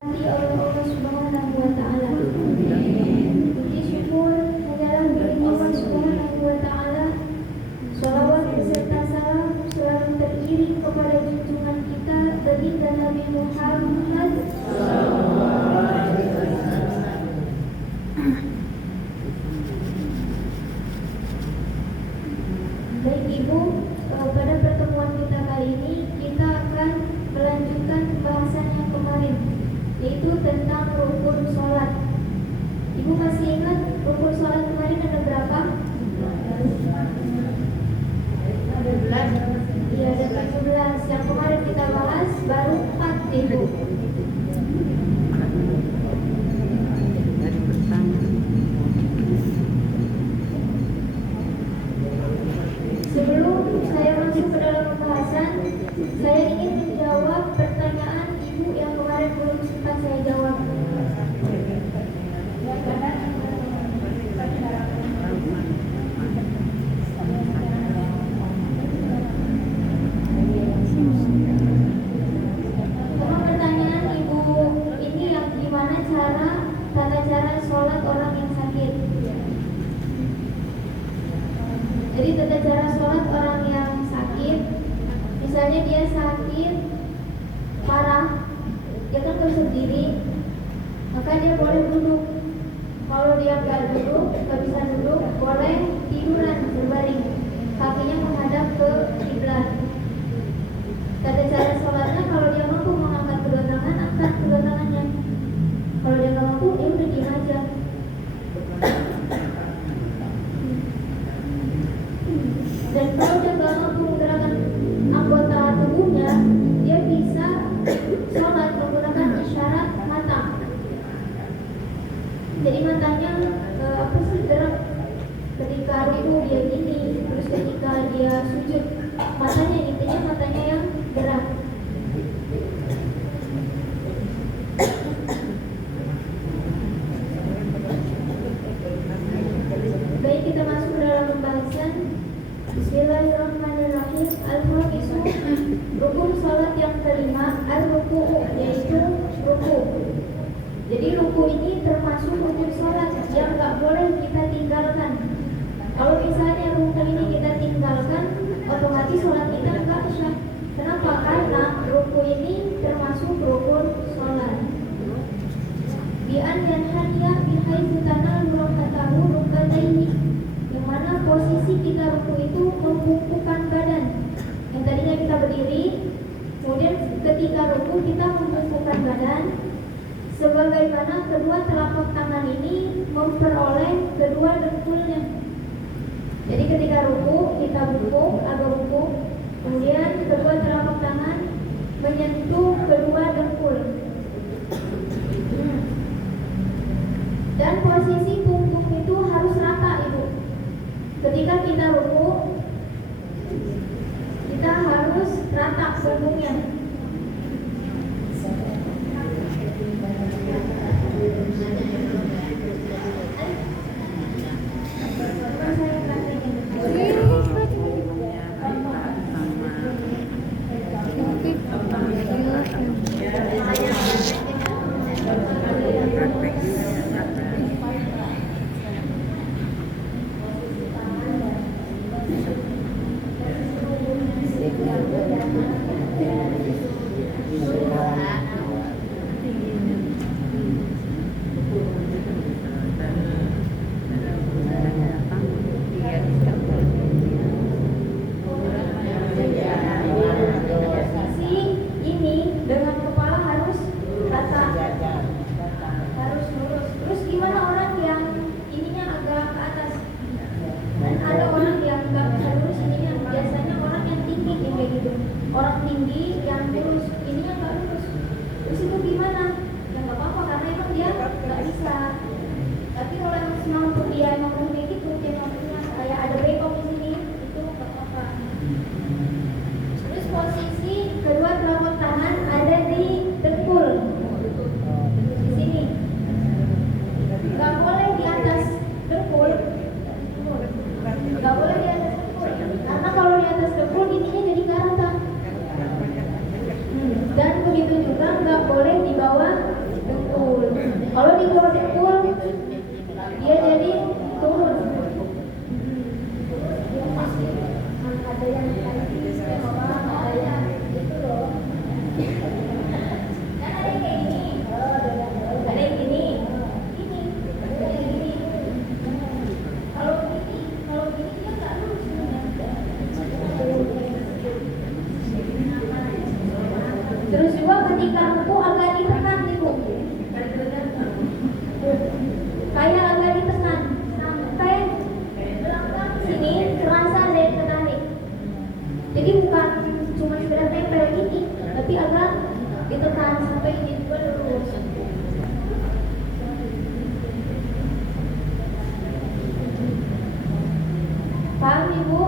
Nanti Allah Subhanahu wa Ta'ala. Puji syukur hanyalah milik Allah Subhanahu wa Ta'ala. Shalawat beserta salam selalu teriring kepada junjungan kita baginda Nabi Muhammad. Baik Ibu, pada pertemuan kita kali ini kita akan melanjutkan pembahasan yang kemarin, yaitu tentang rukun sholat. Ibu masih ingat rukun sholat kemarin ada berapa? Ada 11. Iya, ada 11. Yang kemarin kita bahas baru 4, Ibu. Sebelum saya masuk ke dalam pembahasan, saya ingin menjawab pertanyaan Ibu yang kemarin belum sempat saya jawab. Pertanyaan Ibu ini yang gimana tata cara sholat orang yang sakit. Jadi tata cara sholat orang yang sakit, misalnya dia sakit parah, dia kan bisa berdiri, maka dia boleh duduk. Kalau dia nggak duduk, nggak bisa duduk, boleh tiduran berbaring, kakinya menghadap ke kiblat. Tata cara sholatnya, kalau dia mampu mengangkat kedua tangan, angkat kedua tangannya. Kalau dia nggak mampu, dia udah diam aja. Dan kalau dia nggak mampu menggerakkan anggota tubuhnya, dia bisa sholat menggunakan isyarat mata. Jadi matanya gerak. Ketika ruku dia gini, terus ketika dia sujud matanya, intinya matanya yang gerak. Baik, kita masuk ke dalam pembahasan. Bismillahirrahmanirrahim. Al-Faqisu, rukun salat yang kelima, al-ruku'u, yaitu ruku. Jadi ruku ini termasuk rukun salat yang nggak boleh kita tinggalkan. Kalau misalnya rukun ini kita tinggalkan, otomatis salat kita nggak sah. Kenapa? Karena ruku ini termasuk rukun salat. Bi'an yanhaniya bihaitsu tanalu rakatahu rukbataini, yang mana posisi kita ruku itu membungkukkan badan. Yang tadinya kita berdiri, kemudian ketika ruku kita membungkukkan badan, sebagaimana kedua telapak tangan ini memperoleh kedua dengkulnya. Jadi ketika ruku kita bungkuk atau ruku, kemudian kedua telapak tangan menyentuh kedua dengkul. Dan posisi punggung itu harus rata, Ibu. Ketika kita ruku, kita harus rata punggungnya. Orang tinggi yang lurus, ininya nggak lurus. Terus itu gimana? Ya nggak apa-apa, karena emang dia nggak bisa. Tapi kalau emang semampu dia emang kayak gitu, dia mampunya kayak ada bengkok di sini, itu nggak apa-apa. Terus posisi kedua telapak tangan ada di dengkul, di sini. Nggak boleh di atas dengkul. Nggak boleh di atas dengkul, karena kalau di atas dengkul ininya jadi karata. Dan begitu juga nggak boleh di bawah Kalau dipukul dia jadi turun. Ada yang ada yang itu loh. Kan ada yang kayak gini. Ada yang gini. Ini. Kalau gini dia nggak lurus. Terus juga ketika ruku agak ditekan ibu. Kayak agak ditekan sampai belakang sini terasa ada yang menarik. Jadi bukan cuma sekedar nempel gini, tapi agak ditekan sampai ini juga lurus. Paham ibu?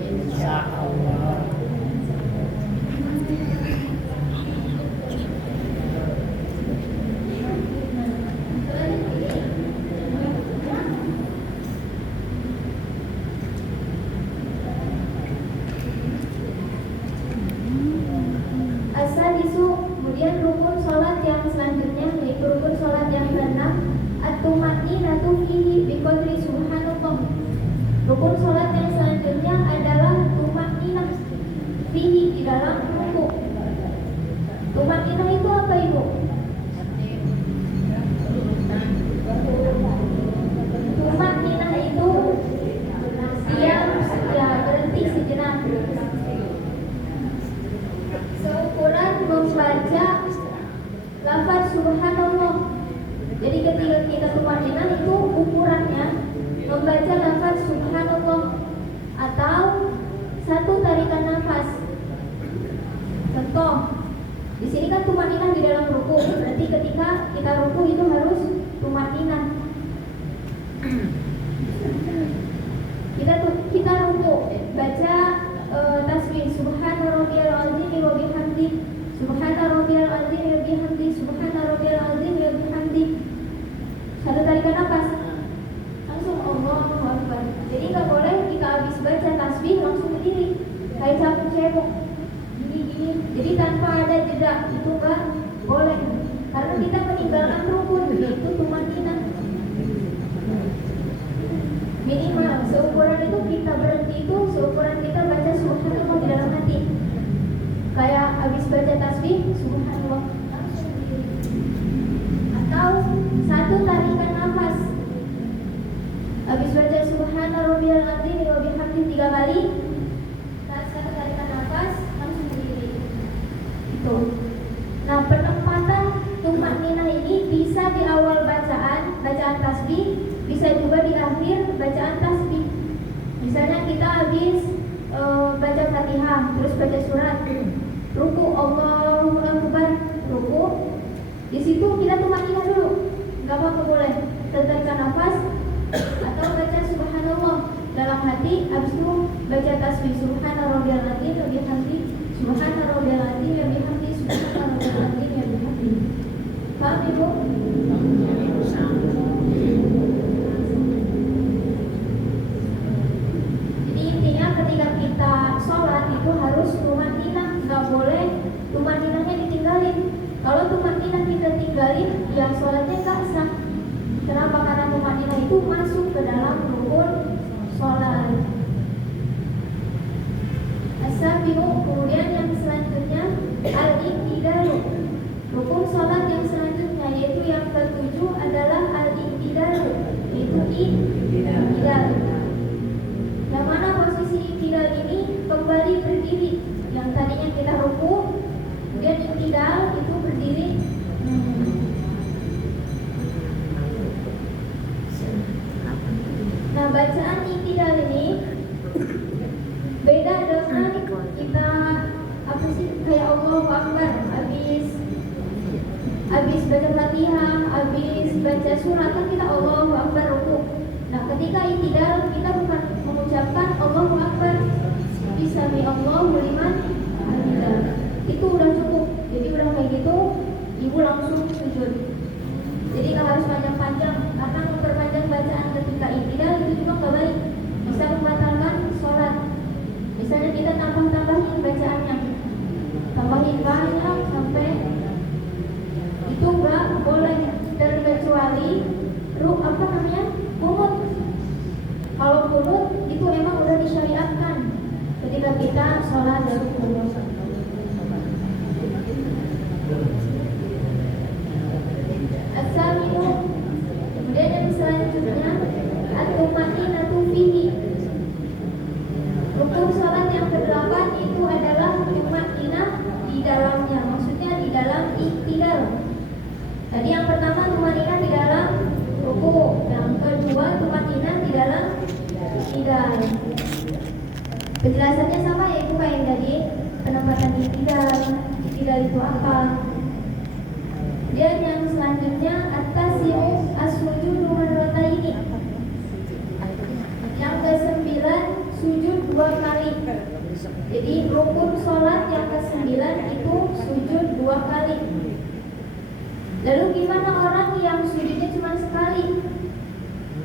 Insya Allah. Kemudian rukun sholat yang selanjutnya yaitu rukun sholat yang ke-6 at-tumaninatu fihi biqadri subhanallah. Rukun sholat yang selanjutnya adalah tumaninah fihi di dalam ruku. Tumaninah itu apa ibu? Tumaninah itu diam, ya berhenti sejenak. Seukuran membaca lafaz subhanallah. Jadi ketika kita tumaninah itu ukurannya membaca lafaz subhanallah atau satu tarikan nafas. Contoh, di sini kan tumaninah di dalam ruku. Berarti ketika kita ruku itu harus tumaninah. Kita ruku baca tasbih subhana rabbiyal azim wa bihamdi, subhana rabbiyal azim wa bihamdi, subhana rabbiyal azim wa bihamdi. Satu tarikan nafas. Langsung Allahu Akbar. Jadi enggak boleh kita habis baca tasbih langsung berdiri kayak cebok gini. Jadi tanpa ada jeda itu enggak boleh. Karena kita meninggalkan rukun itu tumaninah. Minimal seukuran itu kita berhenti itu seukuran kita baca subhanallah di dalam hati. Kayak habis baca tasbih subhanallah langsung berdiri. Atau satu tarikan nafas. Habis baca subhana rabbiyal azim wa bihamdi 3 kali, satu tarikan nafas langsung berdiri. Itu. Nah, penempatan tumaninah ini bisa di awal bacaan tasbih, bisa juga di akhir bacaan tasbih. Misalnya kita habis baca Fatihah, terus baca surat, ruku Allahu Akbar, ruku. Di situ kita tumaninah dulu. Enggak apa-apa boleh. Tarikan nafas atau baca subhanallah dalam hati, habis itu baca tasbih subhana rabbiyal azim wa bihamdi, subhana rabbiyal azim wa bihamdi, subhana rabbiyal azim wa bihamdi. Paham ibu? Jadi intinya ketika kita sholat itu harus tumaninah, nggak boleh tumaninahnya ditinggalin. Kalau tumaninah kita tinggalin, ya sholatnya nggak sah. Kenapa? Karena tumaninah itu masuk ke dalam rukun sholat. As-sabiu, kemudian yang selanjutnya al-i'tidalu. Rukun sholat yang selanjutnya yaitu yang ke-7 adalah al-i'tidalu, yaitu i'tidal. Yang mana posisi i'tidal ini kembali berdiri. Yang tadinya kita ruku, kemudian i'tidal itu berdiri. Nah, bacaan i'tidal ini beda dengan kita kayak Allahu Akbar habis baca Fatihah, habis baca surat kan kita Allahu Akbar ruku. Nah, ketika i'tidal kita bukan mengucapkan Allahu Akbar, bismi Allahu liman hamidah. Itu udah cukup. Jadi udah kayak gitu, ibu langsung sujud. Jadi nggak harus panjang-panjang, karena memperpanjang bacaan ketika i'tidal itu juga nggak baik, bisa membatalkan sholat. Misalnya kita tambahin bacaannya, tambahin banyak sampai itu Penjelasannya sama ya Ibu kayak tadi, penempatan itidal. Itidal itu apa? Dan yang selanjutnya at-tasi'u as-sujudu marrataini. Yang ke-9 sujud 2 kali. Jadi rukun sholat yang ke-9 itu sujud 2 kali. Lalu gimana orang yang sujudnya cuma sekali?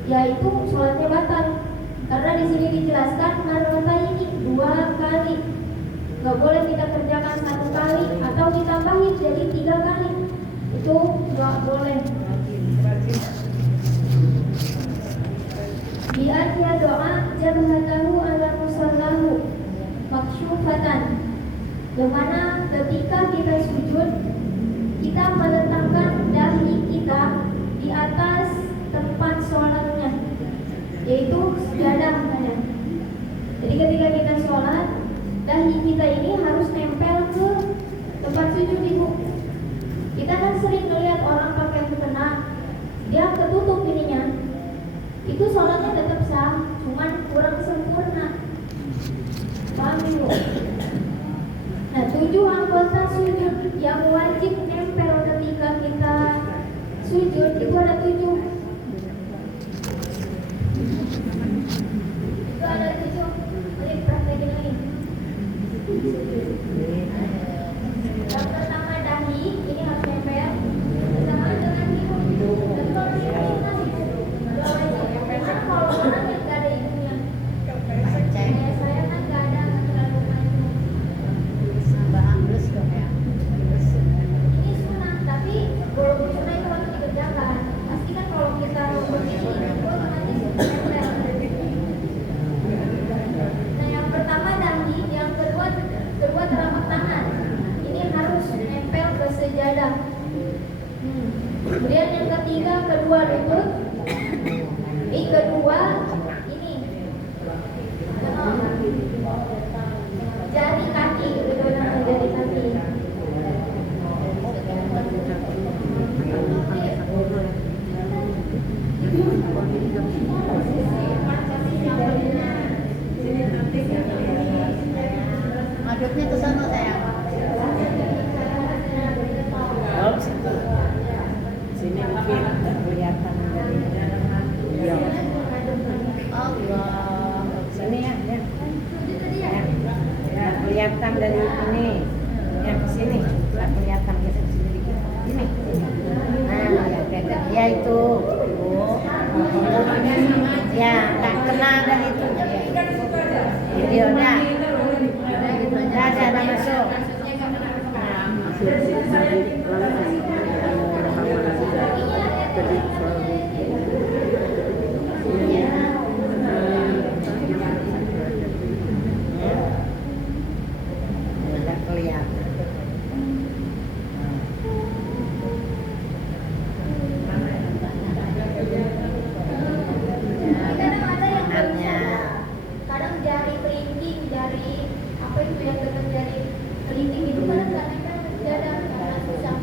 Yaitu sholatnya batal. Karena di sini dijelaskan marrataini 2 kali. Gak boleh kita kerjakan 1 kali atau ditambahin jadi 3 kali. Itu gak boleh. Bi'adya doa jabhatahu ala musallahu maksyufatan. Dimana ketika kita sujud, kita meletakkan dahi kita di atas tempat sholatnya, yaitu sejadah. Jadi ketika kita sholat, dahi kita ini harus nempel ke tempat sujud Ibu. Kita kan sering melihat orang pakai mukena, dia ketutup ininya. Itu sholatnya tetap sah, cuman kurang sempurna. Paham Ibu? Nah, 7 anggota sujud yang wajib nempel ketika kita sujud itu ada 7. Itu ada 7. Ini praktekin lagi. Yang pertama dahi, ini harus nempel bersama dengan hidung. Dan kalau kita kalau orang yang gak ada hidungnya, kayak saya kan gak ada, gak terlalu maju. Ini sunah, tapi walaupun sunah itu harus dikerjakan. Pasti kan kalau kita begini, itu otomatis nempel. Nah, yang pertama dahi, yang kedua telapak tangan. Ini harus nempel ke sejadah. Kemudian yang ketiga, kedua lutut. Kedua ini jari kaki, jari kaki. Aduknya ke sana sayang. Sini mungkin kelihatan dari Allah. sini ya. Ya, kelihatan dari ini. Ya ke sini, nggak kelihatan ke sini dikit. Ini. Nah, ya itu. Ya, tak kena dari itu. Jadi udah. Udah masuk. Kadang jari kelingking, jari apa itu yang dekat jari kelingking itu kan nggak nempel ke sejadah karena susah.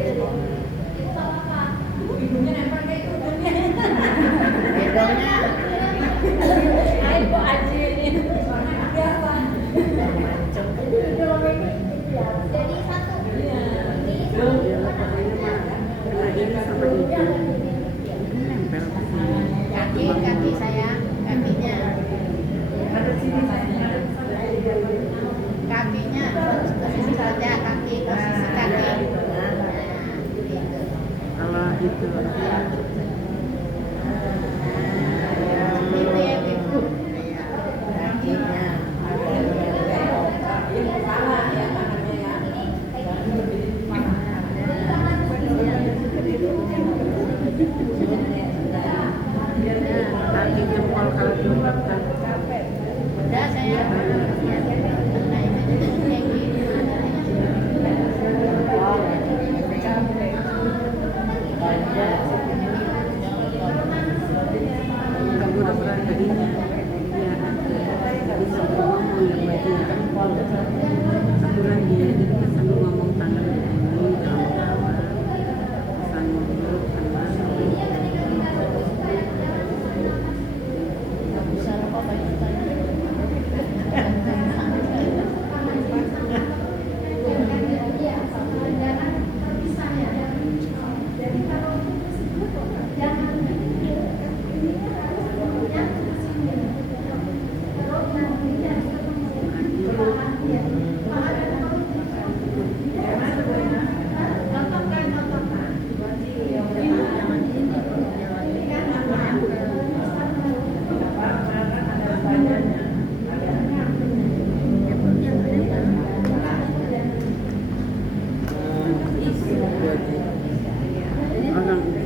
Itu nggak apa-apa. Hidungnya nempel kayak itu hidungnya. Hidungnya. Ayo kok aja ini. Biasa. Jadi satu. Ini Kaki sayang, kakinya. Kakinya ke sisi saja, kaki ke sisi kaki. Kalau itu Itu ya Ibu. kakinya kaki jempol kalau diungkapkan. Udah sayang. Nah, itu juga kayak gini.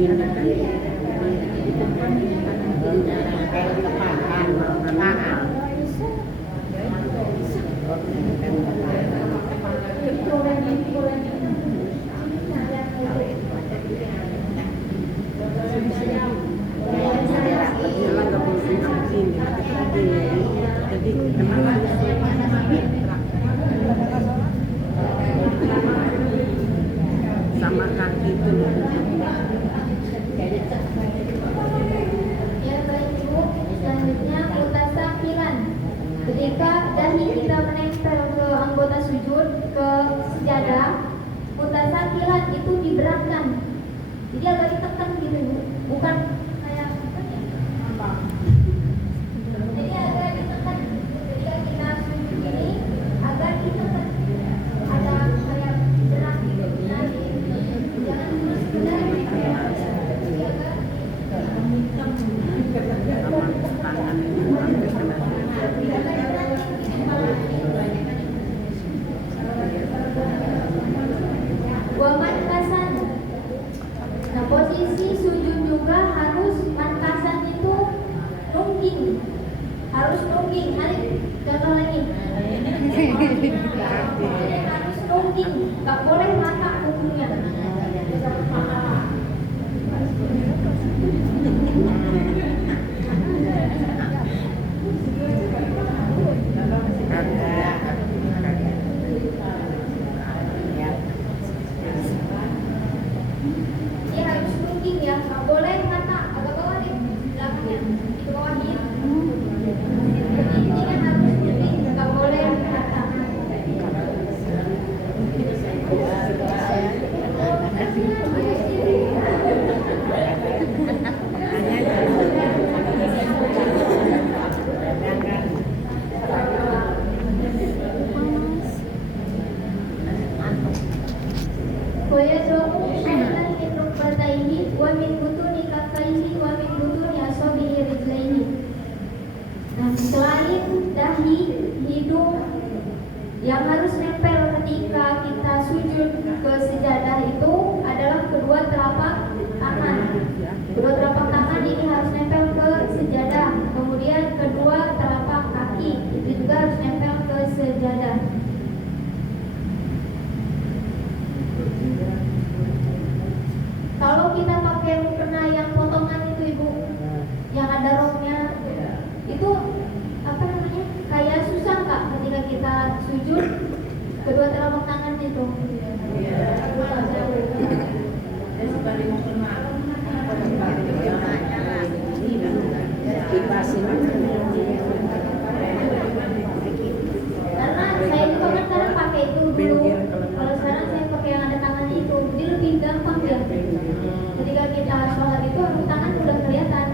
gini kan itu kan kayak kepakan mahal. Sama kaki itu Ya baik Bu, selanjutnya mutasakilan. Ketika dahi kita menempel ke anggota sujud, ke sejadah, mutasakilan itu diberatkan. Jadi agak ditekan gitu Bu, bukan kayak apa ya? Jadi agak ditekan. Ketika kita sujud ini agak ditekan. Ada kayak berat gitu. Nah, jangan cuma sekedar jadi agak tangan ini sampai kena Wamankasan. Nah, posisi sujud juga harus mankasan itu nungging. Harus nungging. Mari contoh lagi. Jadi harus nungging. Gak boleh mata punggungnya. Dia harus nungging ya. Gak boleh mata agak bawah deh. Belakangnya di bawahnya. Jadi ini kan harus nungging. Gak boleh mata. Nah, selain dahi, hidung yang harus nempel ketika kita sujud ke sejadah itu adalah kedua telapak tangan. Kedua telapak tangan ini harus nempel ke sejadah. Kemudian kedua telapak kaki itu juga harus nempel ke sejadah. Kalau kita pakai mukena yang potongan itu Ibu, yang ada roknya, itu apa namanya? Kayak susah Kak ketika kita sujud kedua telapak tangan itu. Karena saya juga kan sekarang pakai itu dulu. Kalau sekarang saya pakai yang ada tangannya itu, jadi lebih gampang ya. Ketika kita sholat itu tangan udah kelihatan.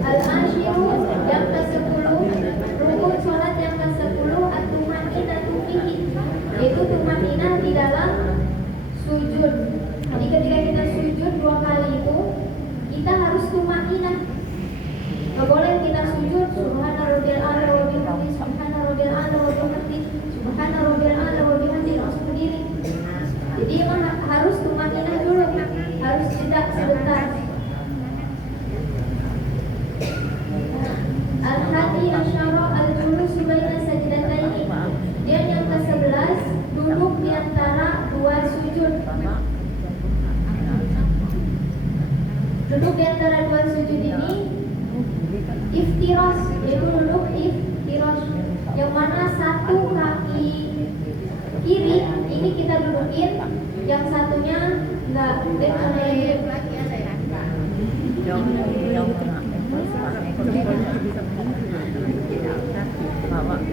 Al-Ashiru yang ke-10, rukun sholat yang ke-10 at-tumaninatu fihi, yaitu tumaninah di dalam sujud. Jadi ketika kita sujud 2 kali itu kita harus tumaninah. Gak boleh kita sujud subhana rabbiyal a'la wa bihamdihi, subhana rabbiyal a'la wa bihamdihi, subhana rabbiyal a'la wa bihamdihi, langsung berdiri. Jadi emang harus tumaninah dulu, harus jeda sebentar. Al-hadi asyara al-julus baina sajdataini. Dia yang ke-11 duduk di antara 2 sujud. Duduk di antara 2 sujud ini iftiras, yaitu duduk iftiras, yang mana satu kaki kiri ini kita dudukin, yang satunya enggak.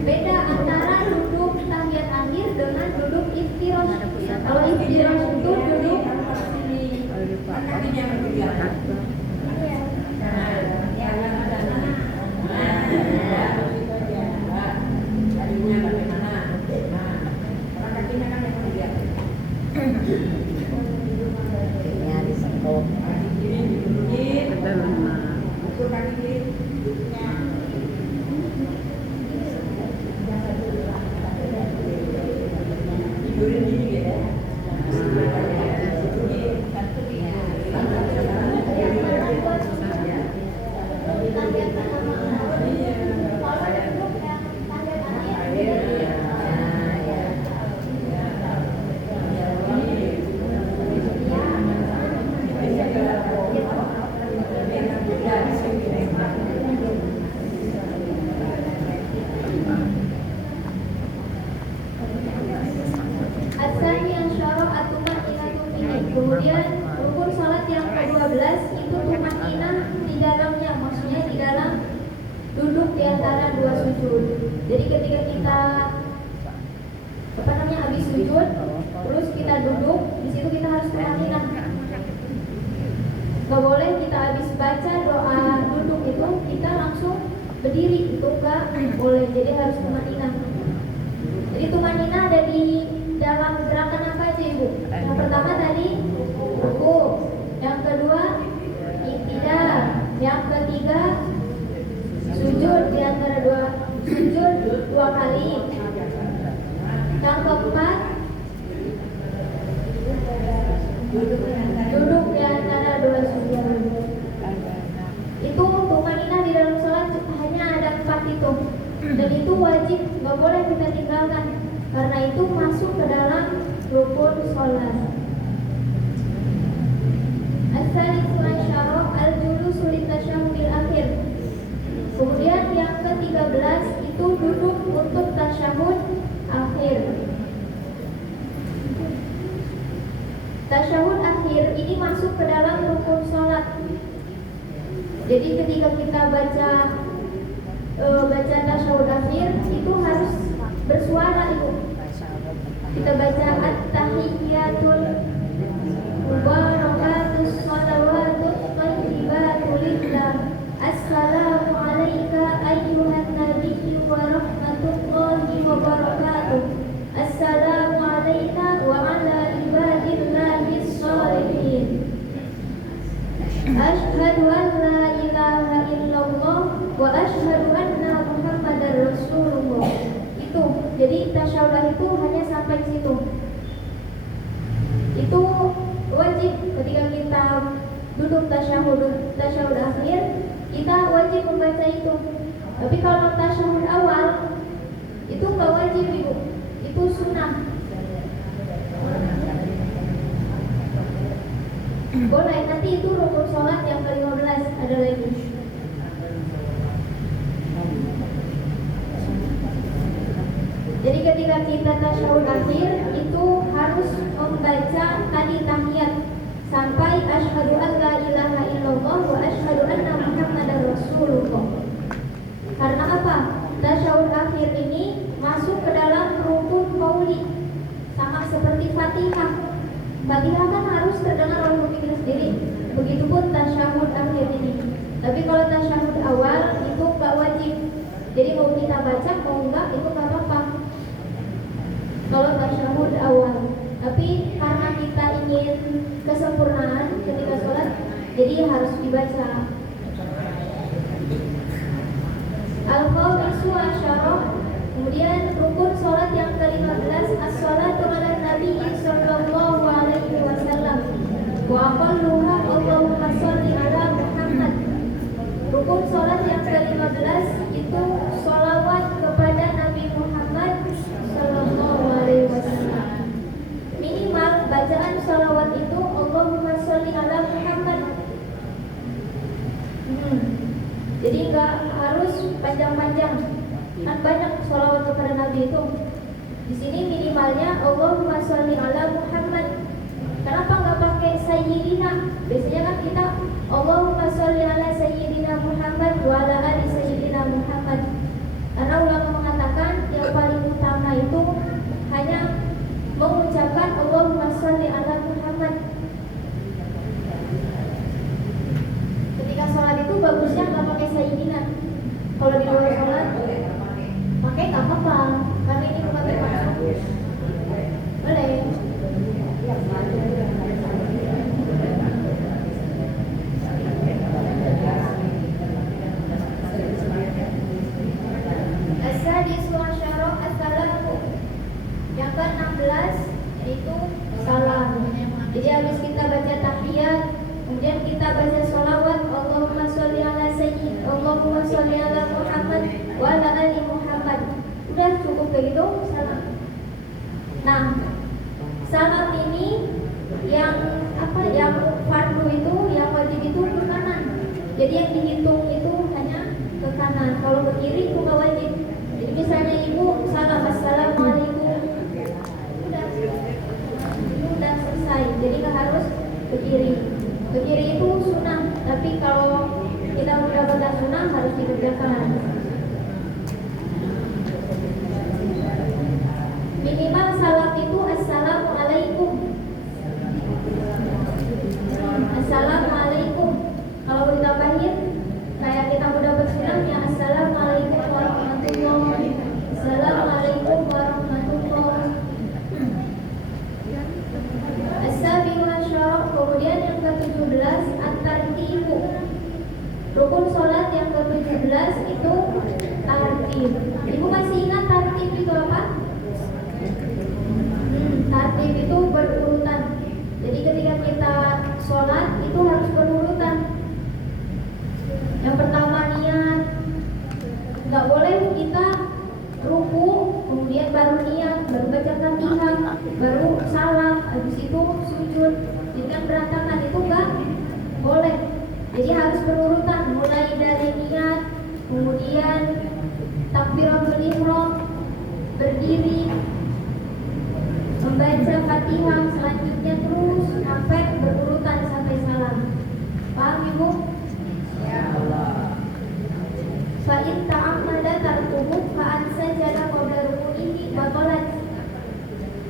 Beda antara duduk tahiyat akhir dengan duduk iftiras. Kalau iftiras itu duduk tahiyatan sama kalau duduk yang tahiyat akhir kemudian rukun salat yang ke-12 itu tumaninah di dalamnya, maksudnya di dalam duduk di antara dua sujud. Jadi ketika kita habis sujud, terus kita duduk, di situ kita harus tumaninah. Gak boleh kita habis baca doa duduk itu kita langsung berdiri, itu gak boleh. Jadi harus tumaninah. Jadi tumaninah ada di dalam gerakan apa aja ibu? Yang pertama tadi ruku, yang kedua iktidal, yang ketiga sujud di antara dua sujud 2 kali, yang keempat duduk di antara 2 sujud. Itu tumaninah di dalam sholat hanya ada 4 itu, dan itu wajib, nggak boleh kita tinggalkan karena itu masuk ke dalam rukun sholat. As-salisu asyara al-julusu litasyahudil akhir. Kemudian yang ke-13 itu duduk untuk tasyahud akhir. Tasyahud akhir ini masuk ke dalam rukun sholat. Jadi ketika kita baca tasyahud akhir itu harus bersuara ibu. Kita baca at-tahiyyatul mubarakatus shalawatut thayyibatul lillah. Assalamu alayka ayyuhan nabiyyu wa rahmatullahi wa barakatuh. Assalamu alayka wa ala ibadillahis shalihin. Asyhadu an la ilaha illallah wa asyhadu anna Muhammadar Rasulullah. Itu, jadi tasyahud itu hanya sampai situ. Itu wajib ketika kita duduk tasyahud akhir, kita wajib membaca itu. Tapi kalau tasyahud awal itu nggak wajib ibu, itu sunnah. Boleh, nanti itu rukun sholat yang ke-15 ada lagi. Jadi ketika kita tasyahud akhir itu harus membaca tadi tahiyat sampai asyhadu an la ilaha illallah wa asyhadu anna Muhammadar Rasulullah. Karena apa? Tasyahud akhir ini masuk ke dalam rukun qauli, sama seperti Fatihah. Fatihah kan harus terdengar oleh murid kita sendiri. Begitupun tasyahud akhir ini. Tapi kalau tasyahud awal itu gak wajib. Jadi mau kita baca mau enggak itu gak apa-apa. Kalau tasyahud awal. Tapi karena kita ingin kesempurnaan ketika sholat, jadi harus dibaca. Al-Khamisu asyara. Kemudian rukun sholat yang ke-15 as-sholatu ala Nabi sallallahu alaihi wasallam wa aqalluha Allahumma sholli ala Muhammad. Rukun sholat yang ke-15 itu sholawat kepada Nabi Muhammad sallallahu alaihi wasallam. Minimal bacaan sholawat itu Allahumma sholli ala Muhammad. Jadi enggak harus panjang-panjang. Kan banyak sholawat kepada Nabi itu. Di sini minimalnya Allahumma sholli ala Muhammad. Kenapa nggak pakai Sayyidina? Biasanya kan kita Allahumma sholli ala Sayyidina Muhammad wa ala ali Sayyidina Muhammad. Karena ulama mengatakan yang paling utama itu hanya mengucapkan Allahumma sholli ala Muhammad. Ketika sholat itu bagusnya nggak pakai Sayyidina. Kalau di luar sholat pakai nggak apa-apa, karena ini bukan termasuk. Boleh. begitu salam. Nah, salam ini yang fardu itu, yang wajib itu ke kanan. Jadi yang dihitung itu hanya ke kanan. Kalau ke kiri itu nggak wajib. Jadi misalnya ibu salam assalamualaikum, udah selesai. Jadi nggak harus ke kiri. Ke kiri itu sunnah. Tapi kalau kita mendapatkan sunnah harus dikerjakan. Minimal salam itu assalamualaikum. Assalamualaikum. Kalau ditambahin kayak kita udah bersunahnya assalamualaikum warahmatullahi. Assalamualaikum warahmatullahi. As-sabi'u asyara. Kemudian yang ke-17 at-tartibu. Rukun sholat yang ke-17 itu tartib. Ibu masih ingat tartib itu apa? Tartib itu berurutan. Jadi ketika kita sholat itu harus berurutan. Yang pertama niat. Nggak boleh kita ruku, kemudian baru niat, baru baca Fatihah, baru salam, habis itu sujud. Jadi kan berantakan, itu nggak boleh. Jadi harus berurutan, mulai dari niat, kemudian takbiratul ihram, berdiri, membaca Fatihah, selanjutnya terus sampai berurutan sampai salam. Paham Ibu? Ya Allah. Fa in ta'ammada tarkuhu fa an sajada qabla ruku'ihi batalat.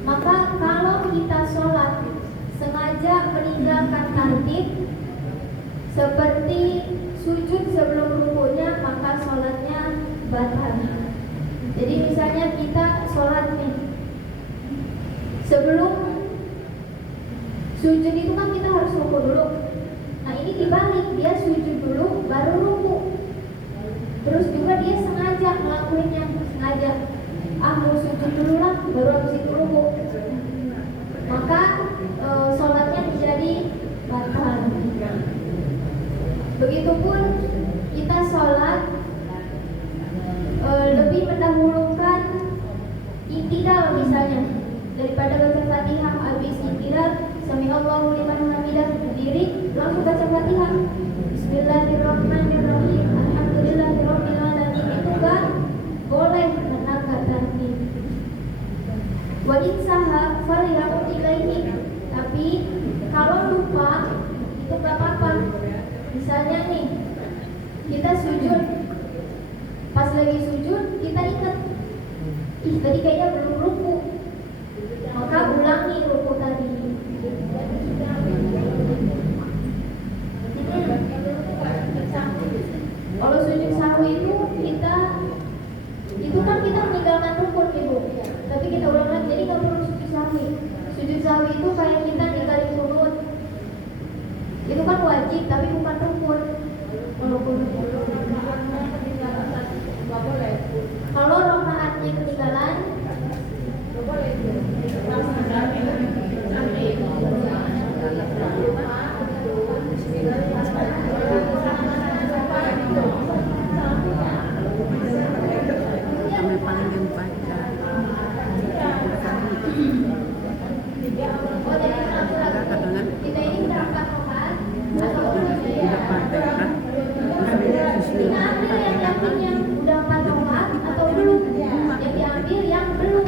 Maka kalau kita sholat sengaja meninggalkan tartib seperti sujud sebelum rukunya, maka sholatnya batal. Jadi misalnya kita sholat nih, sebelum sujud itu kan kita harus ruku dulu. Nah ini dibalik, dia sujud dulu baru ruku. Terus juga dia sengaja ngelakuinnya, sengaja mau sujud dulu lah baru habis itu ruku. Maka sholatnya menjadi batal. Begitupun kita sholat lebih mendahulukan i'tidal misalnya daripada baca Fatihah. Habis i'tidal sami'allahu liman hamidah, berdiri langsung baca Fatihah, bismillahirrahmanirrahim, alhamdulillahirabbil alamin. Itu kan boleh menangkap tartib. Wa in saha falyaqul ilaihi. Tapi kalau lupa itu gak apa-apa. Misalnya nih, kita sujud, pas lagi sujud kita ingat, tadi kayaknya belum ruku, maka ulangi ruku tadi. Kalau sujud sahwi itu kan kita meninggalkan rukun Ibu, tapi kita ulang lagi, jadi nggak perlu sujud sahwi. Sujud sahwi itu kayak kita ninggalin kunut. Itu kan wajib tapi bukan rukun. Kalau rakaatnya ketinggalan, kita ini berapa rakaat atau kita ambil yang yakinnya udah 4 rakaat atau belum, yang diambil yang belum.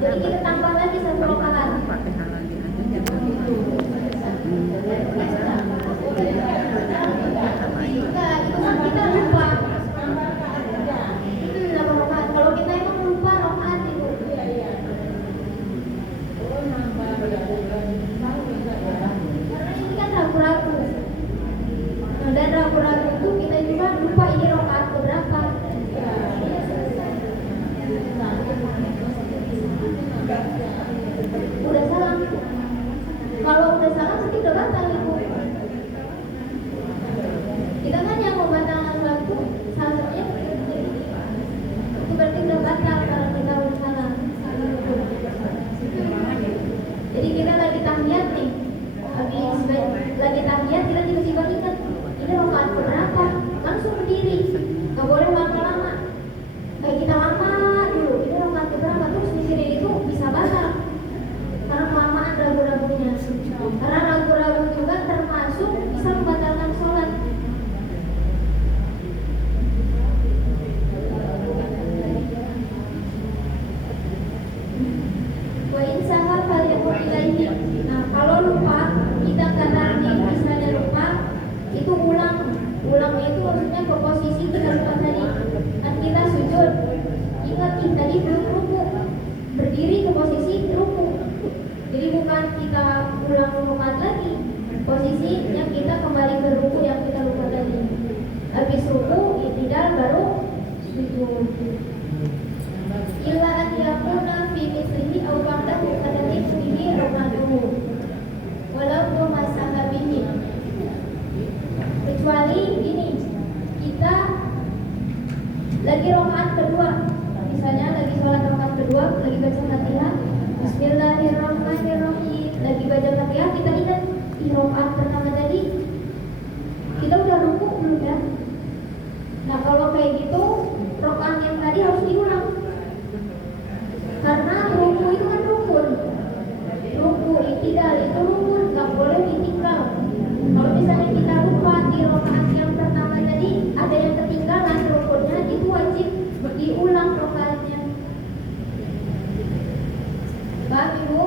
Jadi kita tambah lagi 1 rakaat. Enggak, itu kan kita lupa. Rakaat. Kalau kita emang lupa rakaat itu. Karena ini kan ragu-ragu. Dan ragu-ragu itu kita juga lupa ini rakaat keberapa. Jadi bukan kita ulang rakaat lagi, posisinya kita kembali ke ruku yang kita lupa tadi. Habis ruku, i'tidal baru sujud. Illa an yakuna fi mithlihi aw ba'dahu kadatiku bihi rakaatuhu walau tumasaha bihi. Kecuali ini, kita lagi rakaat kedua, misalnya lagi sholat rakaat kedua, lagi baca Fatihah, Bismillahirrahmanirrahim, lagi baca Fatihah, kita ingat di rakaat pertama tadi kita udah ruku belum ya? Nah kalau kayak gitu rakaat yang tadi harus diulang, karena ruku itu kan rukun. Ruku i'tidal itu rukun, nggak boleh ditinggal. Kalau misalnya kita lupa di rakaat yang pertama tadi ada yang ketinggalan rukunnya, itu wajib diulang rakaatnya. Paham Ibu?